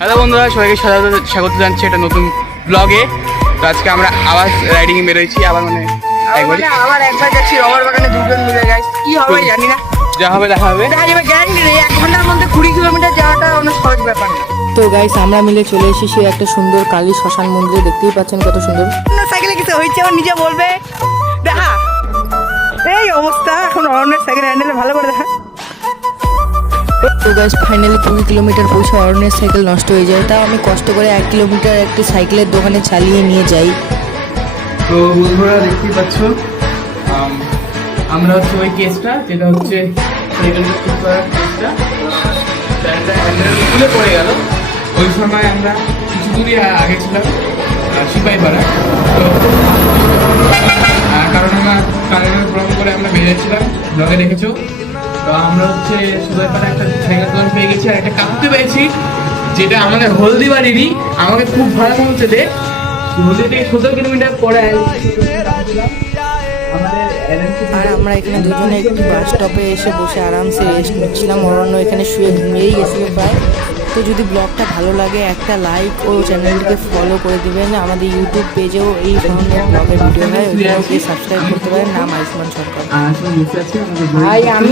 Hello বন্ধুরা, সবাইকে স্বাগত জানছি একটা নতুন ব্লগে। তো আজকে আমরা আবার রাইডিংয়ে বেরোয়েছি, আবার আবার একবার যাচ্ছি রবার বাগানে দুজন মিলে। গাইস কি হবে জানি না, যা হবে দেখা হবে। দেখা যাবে, গ্যারান্টি নেই। 1 ঘন্টার মধ্যে 20 কিলোমিটার যাওয়াটা অনেক সহজ ব্যাপার না। তো গাইস আমরা মিলে চলে এসেছি একটা সুন্দর কালী শ্মশান মন্দিরে। দেখতেই পাচ্ছেন কত সুন্দর। সাইকেলে কিছু হয়েছে ও নিজে বলবে। দেখা এই অবস্থা, এখন অরণ্যের সাইকেল হ্যান্ডেলে ভালো করে দেখা। তো গাইস ফাইনালি 20 কিলোমিটার পৌঁছে অরণ্যের সাইকেল নষ্ট হয়ে যায়। তাও আমি কষ্ট করে 1 কিলোমিটার একটি সাইকেলের দোকানে চালিয়ে নিয়ে যাই। তো বন্ধুরা দেখতেই পাচ্ছ, আমরা হচ্ছে ওই কেসটা, যেটা হচ্ছে সাইকেলটা ঠিক করার কেসটা, টায়ারটা হ্যান্ডেল খুলে পড়ে গেল। ওই সময় আমরা কিছু দূরই আগে ছিলাম সিপাহীপাড়া। তো কারণ আমরা কারেন্টের প্রবলেম করে আমরা বেরিয়েছিলাম, ব্লগে দেখেছো। তো আমরা হচ্ছে সিপাহীপাড়া একটা সাইকেল দোকান পেয়ে গেছি, আর একটা কাকুকে পেয়েছি যেটা আমাদের হলদিবাড়িরই। আমাকে খুব ভালো বলছে যে হলদি থেকে 17 কিলোমিটার পরে আর আমরা এখানে দুজনে একটি বাস স্টপে এসে বসে আরামসে রেস্ট নিচ্ছিলাম। অরণ্য এখানে শুয়ে ঘুমিয়েই গেছিল প্রায়। তো যদি ব্লগটা ভালো লাগে একটা লাইক ও চ্যানেলটিকে ফলো করে দিবেন। আমাদের ইউটিউব পেজেও এই ধরনের ব্লগের ভিডিও হয়, ওইখানেও গিয়ে সাবস্ক্রাইব করতে পারেন। নাম আয়ুষ্মান সরকার। আসলে বসে আছি আমাদের ভাই আমি